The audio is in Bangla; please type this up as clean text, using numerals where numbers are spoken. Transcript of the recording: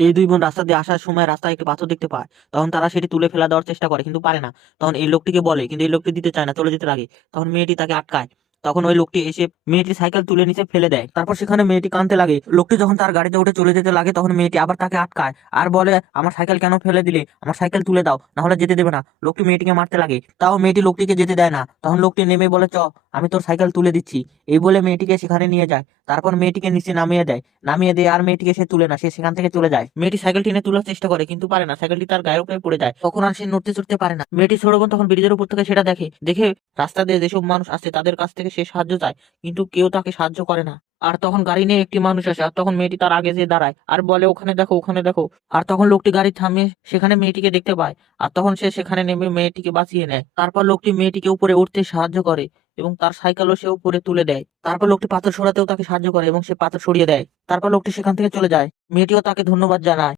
এই দুই বোন রাস্তা দিয়ে আসার সময় রাস্তায় একটি পাথর দেখতে পায়। তখন তারা সেটি তুলে ফেলা দেওয়ার চেষ্টা করে, কিন্তু পারে না। তখন এই লোকটিকে বলে, কিন্তু এই লোকটি দিতে চায় না, চলে যেতে লাগে। তখন মেয়েটি তাকে আটকায়। তখন ওই লোকটি এসে মেয়েটির সাইকেল তুলে নিচে ফেলে দেয়। তারপর সেখানে মেয়েটি কাঁদতে লাগে। লোকটি যখন তার গাড়িতে উঠে চলে যেতে লাগে, তখন মেয়েটি আবার তাকে আটকায় আর বলে, আমার সাইকেল কেন ফেলে দিলে, আমার সাইকেল তুলে দাও, না হলে যেতে দেবে না। লোকটি মেয়েটিকে মারতে লাগে, তাও মেয়েটি লোকটিকে যেতে দেয় না। তখন লোকটি নেমে বলে, আমি তোর সাইকেল তুলে দিচ্ছি। এই বলে মেয়েটিকে সেখানে নিয়ে যায়। তারপর মেয়েটিকে নিচে নামিয়ে দেয়। নামিয়ে দিয়ে আর মেয়েটিকে সে তুলে না, সে সেখান থেকে চলে যায়। মেয়েটি সাইকেল টেনে তোলার চেষ্টা করে, কিন্তু পারে না, সাইকেলটি তার গায়ের উপরে পড়ে যায়। তখন আর সে নড়তে চড়তে পারে না। মেয়েটি ছোট বোন তখন ব্রিজের উপর থেকে সেটা দেখে। দেখে রাস্তা দিয়ে যেসব মানুষ আসছে তাদের কাছ থেকে সে সাহায্য চায়, কিন্তু কেউ তাকে সাহায্য করে না। আর তখন গাড়ি নিয়ে একটি মানুষ আসে, আর তখন মেয়েটি তার আগে যেয়ে দাঁড়ায় আর বলে, ওখানে দেখো, ওখানে দেখো। আর তখন লোকটি গাড়ি থামিয়ে সেখানে মেয়েটিকে দেখতে পায়। আর তখন সে সেখানে নেমে মেয়েটিকে বাঁচিয়ে নেয়। তারপর লোকটি মেয়েটিকে উপরে উঠতে সাহায্য করে এবং তার সাইকেলও সে উপরে তুলে দেয়। তারপর লোকটি পাথর সরাতেও তাকে সাহায্য করে এবং সে পাথর সরিয়ে দেয়। তারপর লোকটি সেখান থেকে চলে যায়। মেয়েটিও তাকে ধন্যবাদ জানায়।